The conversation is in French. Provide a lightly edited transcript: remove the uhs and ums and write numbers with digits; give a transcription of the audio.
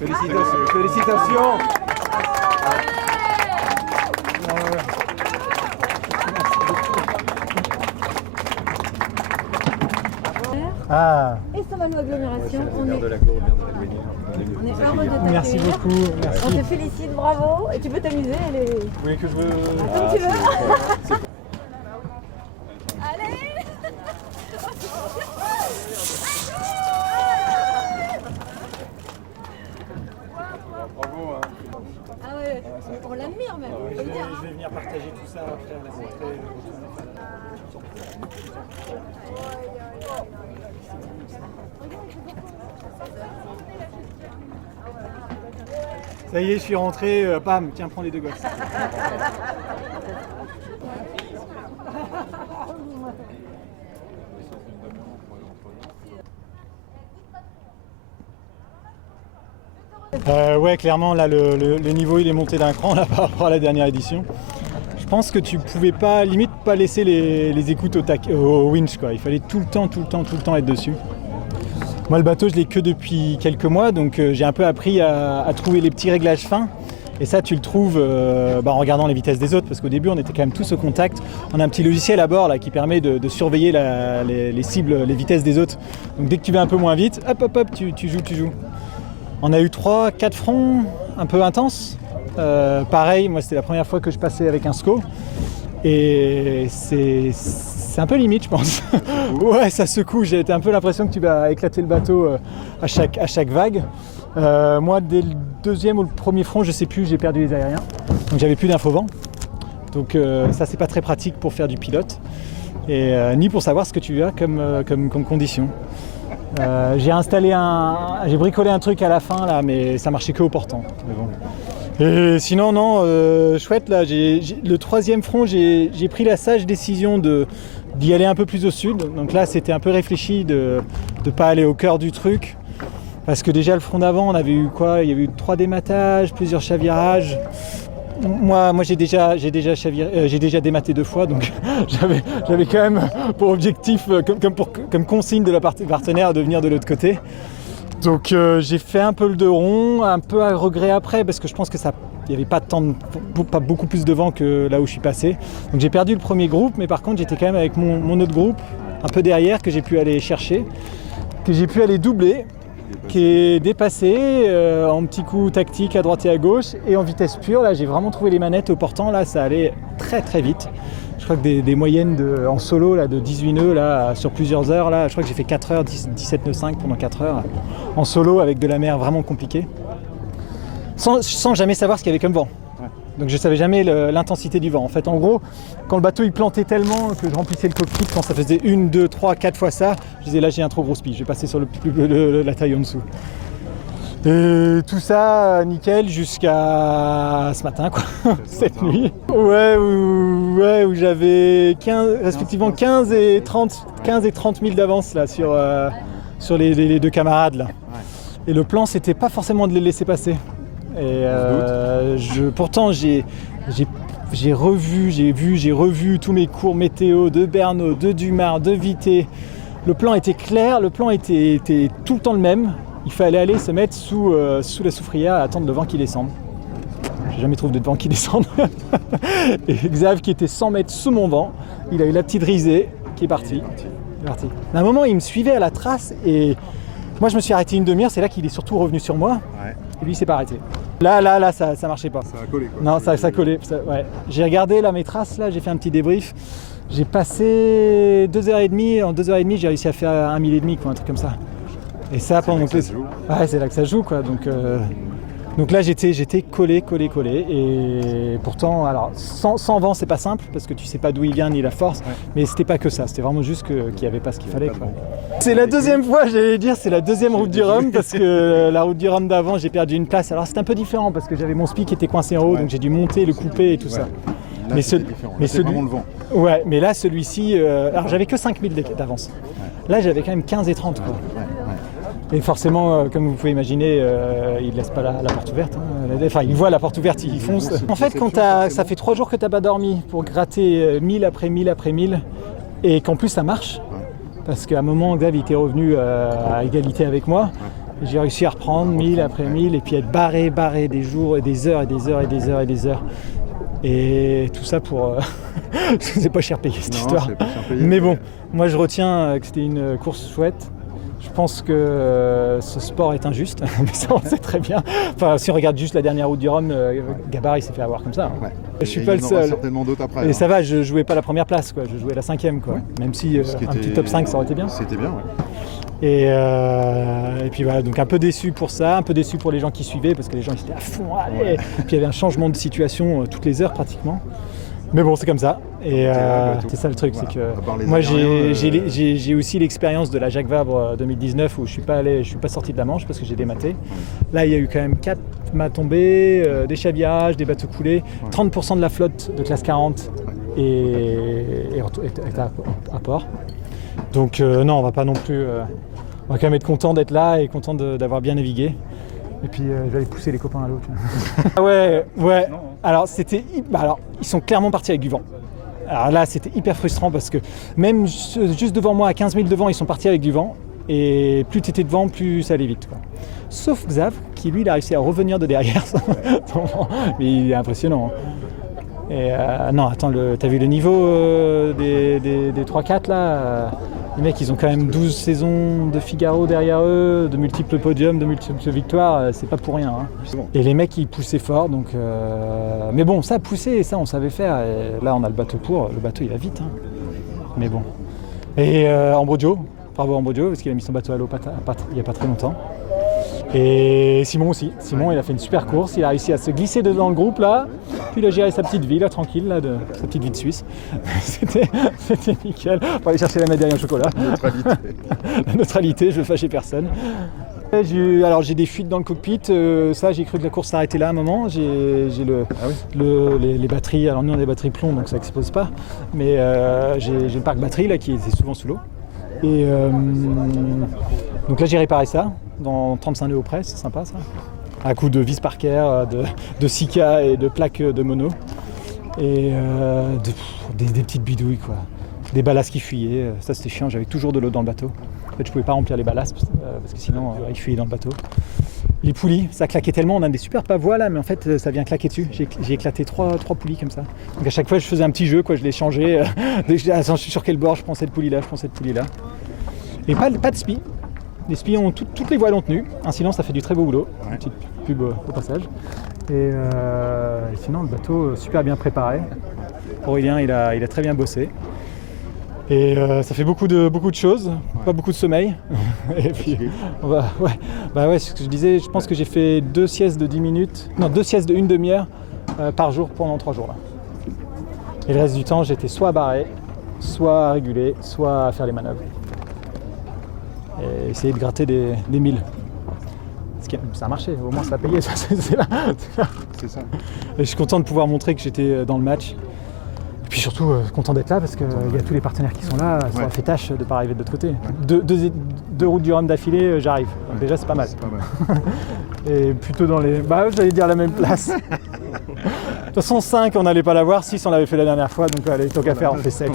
Félicitations. Félicitations. Ah. Et Saint-Malo Agglomération, on est heureux de t'accueillir. Merci beaucoup. Merci. On te félicite, bravo. Et tu peux t'amuser. Vous voulez que je veux... Comme tu veux. Allez. Bravo. Ah ouais, on l'admire même. Je vais venir partager tout ça après à la rentrée. Ça y est, je suis rentré, pam, tiens, prends les deux gosses. Ouais, clairement, là, le niveau il est monté d'un cran là, par rapport à la dernière édition. Je pense que tu pouvais pas, limite, pas laisser les écoutes au winch, quoi. Il fallait tout le temps être dessus. Moi, le bateau, je l'ai que depuis quelques mois, donc j'ai un peu appris à trouver les petits réglages fins. Et ça, tu le trouves en regardant les vitesses des autres, parce qu'au début, on était quand même tous au contact. On a un petit logiciel à bord là, qui permet de surveiller les cibles, les vitesses des autres. Donc dès que tu vas un peu moins vite, hop, tu joues. On a eu 3-4 fronts un peu intenses. Pareil, moi, c'était la première fois que je passais avec un SCO. Et c'est un peu limite, je pense. Ouais, ça secoue. J'ai un peu l'impression que tu vas éclater le bateau à chaque vague. Moi, dès le deuxième ou le premier front, je sais plus, j'ai perdu les aériens. Donc j'avais plus d'infovent. Donc ça, c'est pas très pratique pour faire du pilote. Et ni pour savoir ce que tu as comme condition. J'ai bricolé un truc à la fin là, mais ça marchait que au portant. Mais bon. Et sinon non, chouette là. Le troisième front, j'ai pris la sage décision d'y aller un peu plus au sud. Donc là, c'était un peu réfléchi de ne pas aller au cœur du truc, parce que déjà le front d'avant, on avait eu quoi? Il y avait eu 3 dématages, plusieurs chavirages. Moi j'ai déjà dématé 2 fois, donc j'avais quand même pour objectif, comme consigne de la partenaire, de venir de l'autre côté. Donc j'ai fait un peu le 2 rond, un peu à regret après, parce que je pense que il n'y avait pas beaucoup plus de vent que là où je suis passé. Donc j'ai perdu le premier groupe, mais par contre j'étais quand même avec mon autre groupe, un peu derrière, que j'ai pu aller chercher, que j'ai pu aller doubler, qui est dépassé en petits coups tactiques à droite et à gauche, et en vitesse pure. Là j'ai vraiment trouvé les manettes au portant, là ça allait très très vite. Je crois que des moyennes en solo là, de 18 nœuds là, sur plusieurs heures, là, je crois que j'ai fait 4 heures, 17 nœuds 5 pendant 4 heures en solo avec de la mer vraiment compliquée, sans jamais savoir ce qu'il y avait comme vent. Donc je ne savais jamais l'intensité du vent. En fait, en gros, quand le bateau il plantait tellement que je remplissais le cockpit, quand ça faisait 1, 2, 3, 4 fois ça, je disais là j'ai un trop gros speed, je vais passer sur la taille en dessous. Et tout ça nickel jusqu'à ce matin, quoi, cette nuit. Ouais, où j'avais respectivement 15 et 30 000 d'avance là sur les deux camarades là. Et le plan, c'était pas forcément de les laisser passer. Et pourtant j'ai revu tous mes cours météo de Bernot, de Dumas, de Vité. Le plan était clair, le plan était tout le temps le même. Il fallait aller se mettre sous la soufrière à attendre le vent qui descende. J'ai jamais trouvé de vent qui descende. Et Xav qui était 100 mètres sous mon vent, il a eu la petite risée qui est partie. À un moment, il me suivait à la trace et moi je me suis arrêté une demi-heure, c'est là qu'il est surtout revenu sur moi. Ouais. Et lui il s'est pas arrêté. Là, ça marchait pas. Ça a collé quoi. Non, ça collait. Ouais. J'ai regardé là mes traces, là, j'ai fait un petit débrief. J'ai passé 2h30, en 2h30 j'ai réussi à faire 1,5 mille quoi, un truc comme ça. Et ça pendant que ouais, c'est là que ça joue quoi. Donc là j'étais collé. Et pourtant, alors sans vent c'est pas simple parce que tu sais pas d'où il vient ni la force, mais c'était pas que ça, c'était vraiment juste qu'il n'y avait pas ce qu'il fallait quoi. C'est la deuxième fois, j'allais dire, c'est la deuxième route du Rhum, parce que la route du Rhum d'avant j'ai perdu une place. Alors c'était un peu différent parce que j'avais mon spi qui était coincé en haut, donc j'ai dû monter, le couper et tout ça. Là, mais c'est vraiment le vent. Ouais, mais là celui-ci, alors j'avais que 5000 d'avance. Là j'avais quand même 15 et 30 quoi. Et forcément, comme vous pouvez imaginer, il ne laisse pas la porte ouverte. Hein. Enfin, il voit la porte ouverte, il fonce. En fait, quand ça fait 3 jours que tu n'as pas dormi pour gratter 1000 après 1000 après 1000, et qu'en plus ça marche, parce qu'à un moment, Xav était revenu à égalité avec moi, J'ai réussi à reprendre 1000 après 1000 et puis être barré des jours et des heures et des heures et des heures et des heures. Et tout ça pour... c'est pas cher payé cette histoire. C'est pas cher payé, mais bon, moi je retiens que c'était une course chouette. Je pense que ce sport est injuste, mais ça on sait très bien. Enfin, si on regarde juste la dernière route du Rhum, Gabard il s'est fait avoir comme ça. Ouais. Je suis Et pas il le y en aura seul. certainement d'autres après. Et hein. ça va, je jouais pas la première place, quoi. Je jouais la 5e, quoi. Ouais. Même si Ce qui un était- petit top 5 ça aurait été bien. C'était bien, ouais. Et puis voilà, donc un peu déçu pour ça, un peu déçu pour les gens qui suivaient, parce que les gens ils étaient à fond, allez. Puis il y avait un changement de situation toutes les heures pratiquement. Mais bon, c'est comme ça. Et c'est ça le truc, Voilà. c'est que À part les moi Algériens, j'ai aussi l'expérience de la Jacques Vabre 2019 où je suis pas sorti de la Manche parce que j'ai dématé. Là, il y a eu quand même 4 mâts tombés, des chavirages, des bateaux coulés. 30% de la flotte de classe 40 est à port. Donc non, on va pas non plus. On va quand même être content d'être là et content d'avoir bien navigué. Et puis je vais aller pousser les copains à l'eau. Ah ouais. Alors ils sont clairement partis avec du vent. Alors là c'était hyper frustrant parce que même juste devant moi, à 15 000 devant, ils sont partis avec du vent. Et plus tu étais devant, plus ça allait vite, quoi. Sauf Xav, qui lui il a réussi à revenir de derrière. Mais il est impressionnant. Et non, attends, t'as vu le niveau des 3-4 là les mecs, ils ont quand même 12 saisons de Figaro derrière eux, de multiples podiums, de multiples victoires, c'est pas pour rien. Hein. Bon. Et les mecs, ils poussaient fort, donc... Mais bon, ça, pousser, ça, on savait faire. Et là, on a le bateau pour. Le bateau, il va vite. Hein. Mais bon. Et Ambrogio, bravo Ambrogio, parce qu'il a mis son bateau à l'eau il n'y a pas très longtemps. Et Simon aussi. Simon, il a fait une super course. Il a réussi à se glisser dans le groupe là. Puis il a géré sa petite vie là, tranquille, là, sa petite vie de Suisse. C'était nickel. On va aller chercher la médaille en chocolat. Neutralité. La neutralité, je ne fâchais personne. J'ai des fuites dans le cockpit. Ça, j'ai cru que la course s'arrêtait là à un moment. J'ai les batteries. Alors nous, on a des batteries plomb, donc ça n'explose pas. Mais j'ai le parc batterie là qui est souvent sous l'eau. Et donc là j'ai réparé ça dans 35 nœuds près, c'est sympa ça. À coup de vis Parker, de Sika et de plaques de mono. Et des petites bidouilles quoi. Des ballasts qui fuyaient, ça c'était chiant, j'avais toujours de l'eau dans le bateau. En fait je pouvais pas remplir les ballasts parce que sinon ils fuyaient dans le bateau. Les poulies, ça claquait tellement, on a des super pavois là, mais en fait ça vient claquer dessus. J'ai éclaté trois poulies comme ça. Donc à chaque fois je faisais un petit jeu, quoi, je les changeais. Dès que je suis sur quel bord, je prends cette poulie là, je prends cette poulie là. Et pas de spi. Les spi ont toutes les voiles ont tenu. Un silence, ça fait du très beau boulot. Ouais. Une petite pub au passage. Et sinon le bateau super bien préparé. Aurélien il a très bien bossé. Et ça fait beaucoup de choses, pas beaucoup de sommeil. Et puis, c'est ce que je disais, je pense que j'ai fait 2 siestes de 10 minutes, non 2 siestes de 1 demi-heure par jour pendant 3 jours là. Et le reste du temps, j'étais soit à barrer, soit à réguler, soit à faire les manœuvres. Et essayer de gratter des 1000. Ça a marché, au moins ça a payé, ça, c'est là. C'est ça. Et je suis content de pouvoir montrer que j'étais dans le match. Et puis surtout content d'être là parce qu'il y a tous les partenaires qui sont là, ça m'a fait tâche de ne pas arriver de l'autre côté. Deux routes du Rhum d'affilée, j'arrive. Donc déjà c'est pas mal. C'est pas mal. Et plutôt dans les... j'allais dire la même place. De toute façon 5 on n'allait pas l'avoir, 6 on l'avait fait la dernière fois, donc allez, tant qu'à faire on fait 7.